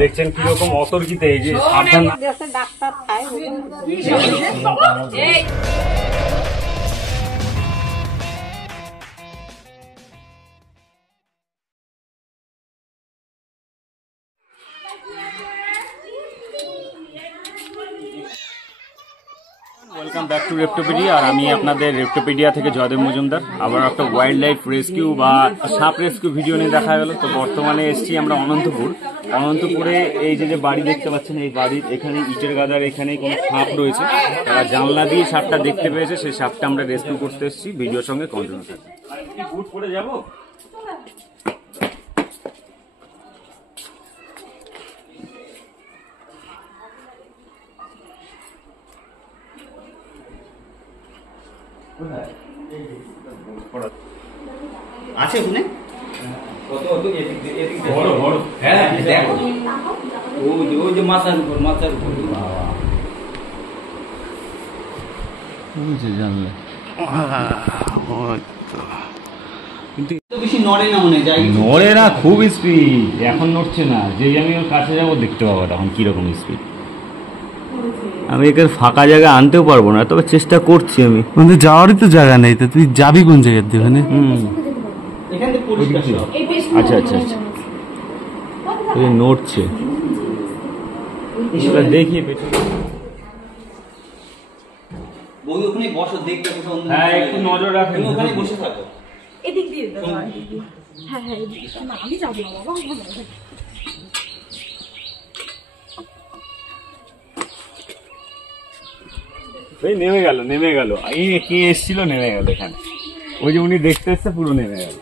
দেখছেন কিরকম অতর্কিতে এই যে ডাক্তার ওয়েলকাম ব্যাক টু রেপ্টোপিডিয়া। আর আমি আপনাদের রেপ্টোপিডিয়া থেকে জয়দেব মজুমদার। আবার একটা ওয়াইল্ড লাইফ রেস্কিউ বা সাপ রেস্কিউ ভিডিও নিয়ে দেখা গেল। তো বর্তমানে এসছি আমরা অনন্তপুরে এই যে বাড়ি দেখতে পাচ্ছেন, এই বাড়ির এখানে ইটের গাদার এখানে কোনো সাপ রয়েছে। তারা জানলা দিয়ে সাপটা দেখতে পেয়েছে, সেই সাপটা আমরা রেস্কিউ করতে এসেছি। ভিডিওর সঙ্গে কন্টিনিউ থাকবে। বুট পরে যাবো। আছে ওখানে বড় বড়। হ্যাঁ দেখো ওই যে মাথার উপর জানলে কিন্তু বেশি নড়ে না, মনে যায় নড়ে না, খুব স্পিড। এখন নড়ছে না, যেই আমি ওর কাছে যাবো দেখতে পাবো তখন কিরকম স্পিড। আমি এখানে ফাঁকা জায়গা আনতেও পারবো না, তবে চেষ্টা করছি আমি। যাওয়ারই তো জায়গা নেই, তো তুই যাবি কোন জায়গার দিয়ে? আচ্ছা আচ্ছা আচ্ছা, নড়ছে দেখি হ্যাঁ, একটু নজর রাখেন, ওখানে বসে থাকো। এদিক দিয়ে হ্যাঁ হ্যাঁ, আমি যাবো না বাবা। এই নেমে গেল এই কে এসেছিল, নেমে গেল এখানে। ওই যে উনি দেখতে এসছে, পুরো নেমে গেল।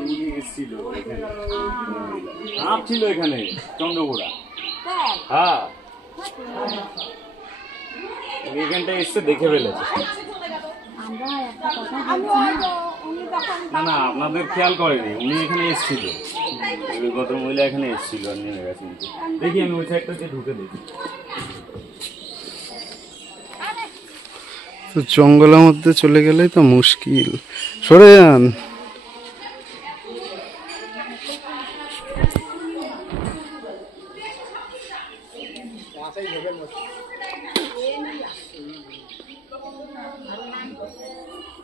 উনি এসেছিল সাপ ছিল এখানে, চন্দ্রপুরা। হ্যাঁ, উনি এখানটায় এসছে, দেখে ফেলেছে। না না, আপনাদের খেয়াল করেনি, উনি এখানে এসেছিল। ভদ্র মহিলা এখানে এসেছিল আর নেমে গেছে। দেখি আমি ওই সাইডটা ঢুকে দেখি। তো জঙ্গলের মধ্যে চলে গেলেই তো মুশকিল। সরে যান।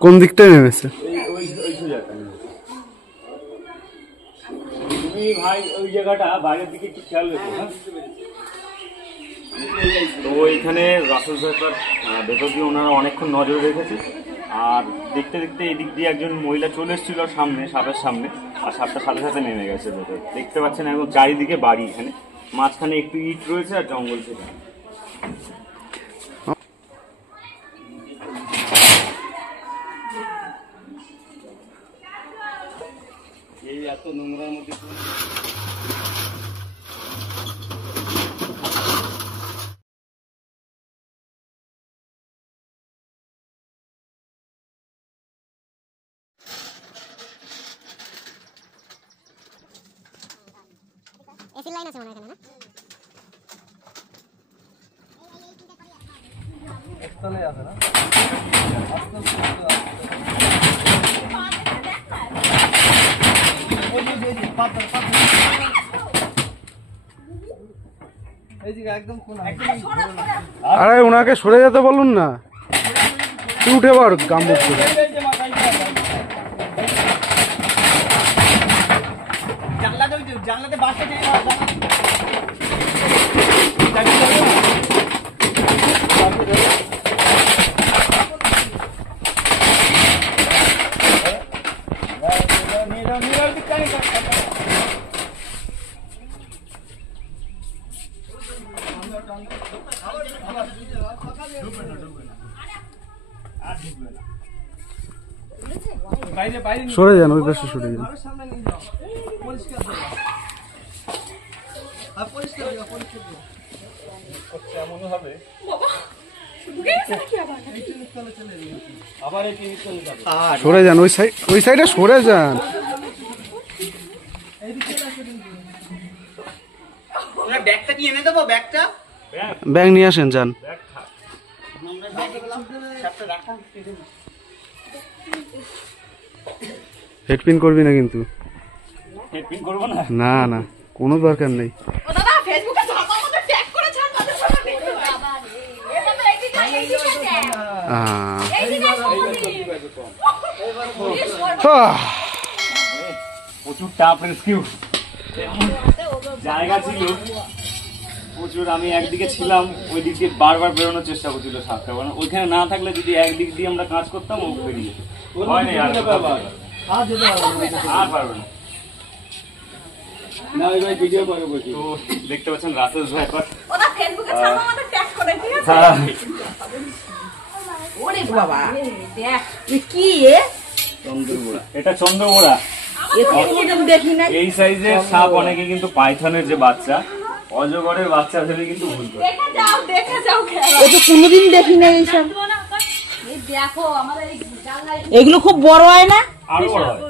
কোন দিকটায় নেমেছে? তুমি ভাই ওই জায়গাটা বাইরের দিকে একটু খেয়াল রেখো। তো এখানে রাসেল ভেতর দিয়ে ওনারা অনেকক্ষণ নজর রেখেছে। আর দেখতে দেখতে এই দিক দিয়ে একজন মহিলা চলে এসেছিল সামনে, সাপের সামনে। আর সাপটার সাথে সাথে নেমে গেছে ভেতর। দেখতে পাচ্ছেন একদম চারিদিকে বাড়ি, এখানে মাঝখানে একটু ইট রয়েছে আর জঙ্গল থেকে। এই এত নোংরার মধ্যে এসি লাইন আছে মনে এখানে না? একতলায় আছে না? আরে ওনাকে সরে যেতে বলুন না, তুই উঠে পড় গাম্বুট করে। জানলাতে বাসটা দিয়ে সরে যান, ওই পাশে সরে যান। সরে যান, ওই সাইডে সরে যান। ব্যাগটা কি এনে দেবো? ব্যাগটা ব্যাগ নিয়ে আসেন, যান। হেডপিন করবি না কিন্তু। হেডপিন করবো না? না না, কোনো দরকার নেই। প্রচুর টাফ রেস্কিউ জায়গা ছিল প্রচুর। আমি একদিকে ছিলাম, ওই দিক দিয়ে বারবার বেরোনোর চেষ্টা করছিল সাপটা, কারণ ওইখানে না থাকলে যদি একদিক দিয়ে আমরা কাজ করতাম ও বেরিয়ে যেত। ভয় নেই, আর পারবে না। তো দেখতে পাচ্ছেন রাসেল ভাইপার। এটা চন্দ্রবোড়া। এই সাইজের সাপ অনেকে কিন্তু পাইথনের যে বাচ্চা, অজগরের বাচ্চা ভেবে কিন্তু ভুল করে। কোনোদিন দেখি না এইসব। এগুলো খুব বড় হয় না? আরো বড় হয়।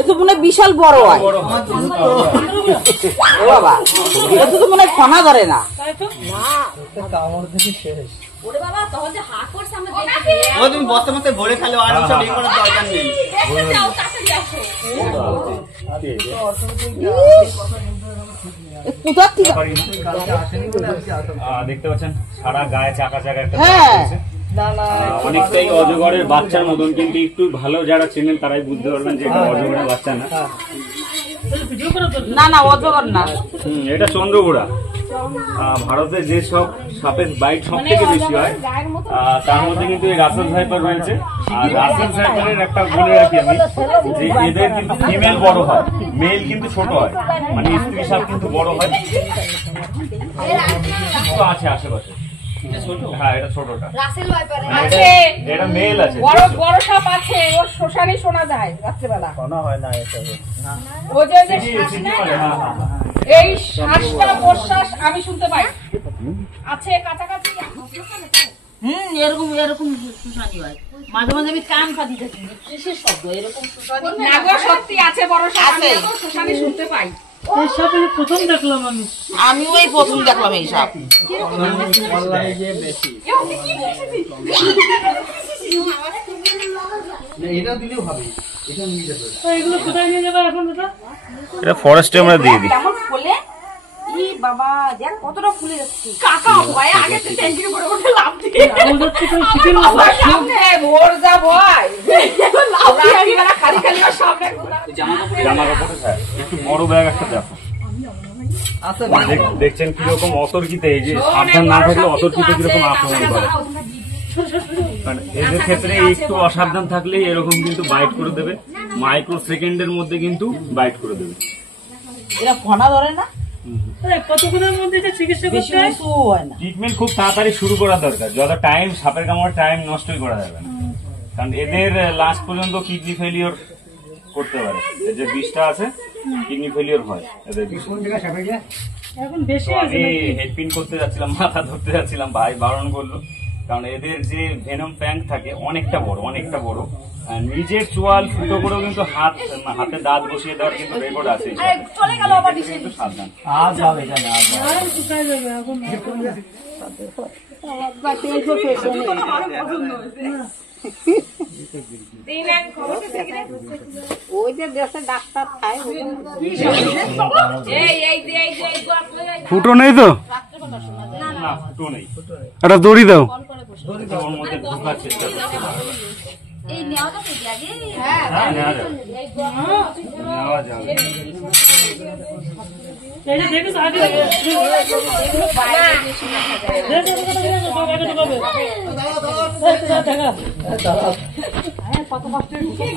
এতো মনে বিশাল বড় হয়। বাবা, এতো তো মনে ফনা ধরে না। তুমি বস্তা মস্তা ভরে খালে আর ওসব ইয়ে করার দরকার নেই। কোথার থেকে? দেখতে পাচ্ছেন সারা গায়ে চাকা চাকা একটা হ্যাঁ। অনেকটাই অজগরের বাচ্চার মতন, কিন্তু একটু ভালো যারা চেনেন তারাই বুঝতে পারবেন যে এটা অজগরের বাচ্চা না। না না, অজগর না। এটা চন্দ্রবোড়া। ভারতে যে সব সাপের বাইট সব থেকে বেশি হয় তার মধ্যে কিন্তু এই রাসেল ভাইপার রয়েছে। আর রাসেল ভাইপারের একটা বলে রাখি আমি, যে এদের কিন্তু ফিমেল বড় হয়, মেল কিন্তু ছোট হয়, মানে স্ত্রী সাপ কিন্তু বড় হয়। তো আছে আশেপাশে। হ্যাঁ, এটা ছোটটা। এটা মেল আছে, বড় বড় সাপ আছে, ওর শ্মশানে শোনা যায় রাত্রেবেলা। শোনা হয় না এসবে। ও যে শ্বাস নেয় না, এই শ্বাসটা প্রশ্বাস আমি শুনতে পাই। আছে কাছাকাছি। এরকম এরকম শুশানি হয়। মাঝে মাঝে আমি কান পাতি থাকি, কিসের শব্দ এরকম শুশানি? না গো, সত্যি আছে বড় সাপ, আমি তো শ্মশানে শুনতে পাই। আমি ওই প্রথম দেখলাম এই সাপ। এটা ফরেস্টে আমরা দিয়ে দিই। কেমন ফুলে? ই বাবা, দেখ কতটা ফুলে যাচ্ছে। কাকা ভয় আগে তো ট্যাঙ্কির উপরে উঠে লাফ দিয়ে ভোর যা ভয় লাফ দিয়ে খালি খালি সামনে জামা কাপড় একটু বড় ব্যাগ একটা দেখো। দেখছেন কিরকম অতর্কিতে, এই যে সাবধান না থাকলে অতর্কিতে কিরকম আক্রমণ করে। এদের ক্ষেত্রে একটু অসাবধান থাকলে এরকম কিন্তু বাইট করে দেবে, মাইক্রো সেকেন্ডের মধ্যে কিন্তু বাইট করে দেবে। এরা ফনা ধরে না? কতক্ষণের মধ্যে চিকিৎসা করতে হয়? ট্রিটমেন্ট খুব তাড়াতাড়ি শুরু করা দরকার, যত টাইম সাপের কামড় টাইম নষ্টই করা যাবে না, কারণ এদের লাস্ট পর্যন্ত কিডনি ফেলিওর করতে পারে। যে বিষটা আছে কিডনি ফেলিওর হয় এদের বিষ। এখন বেশি আমি হেডপিন করতে যাচ্ছিলাম, মাথা ধরতে যাচ্ছিলাম, ভাই বারণ করলো, কারণ এদের যে ভেনম ফ্যাং থাকে অনেকটা বড়। নিজের চোয়াল ফুটো করেও কিন্তু হাতে দাঁত বসিয়ে দেওয়ার কিন্তু রেকর্ড আছে। চলে গেল আবার কিন্তু সাবধান। আজ হবে জানা আজ শুকায় যাবে এখন। ওই যে দেশে ডাক্তার খায়। ফুটো নেই তো? না, ফুটো নেই। একটা দড়ি দাও। ওর মধ্যে ঢোকার চেষ্টা করতে হবে। হ্যাঁ, নেওয়া যাবে।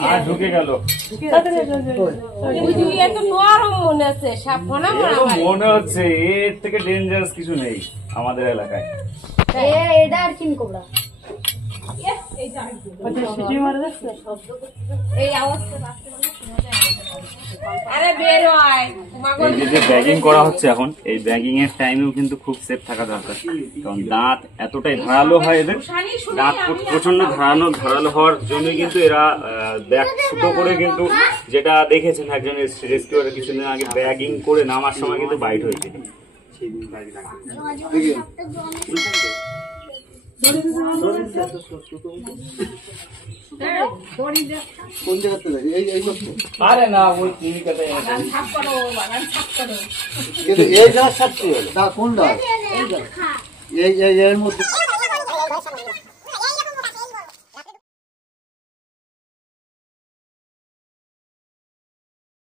আর ঢুকে গেল। মনে হচ্ছে এর থেকে ডেঞ্জারাস কিছু নেই আমাদের এলাকায়। এটা আর কিন কোবরা যে ব্যাগিং করা হচ্ছে এখন, এই ব্যাগিং এর টাইমেও কিন্তু খুব সেফ থাকা দরকার, কারণ দাঁত এতটাই ধারালো হয় এদের, দাঁত প্রচন্ড ধারালো হওয়ার জন্য কিন্তু এরা ব্যাগ ছোট করে কিন্তু, যেটা দেখেছেন একজন রেস্কিউয়ার কিছুদিন আগে ব্যাগিং করে নামার সময় কিন্তু বাইট হয়েছে। আরে না ওই ক্লিনিকাতে ছাপ করো বাগান ছাপ করো কিন্তু এই জায়গা ছাড়তে হলো কোন এই এর মধ্যে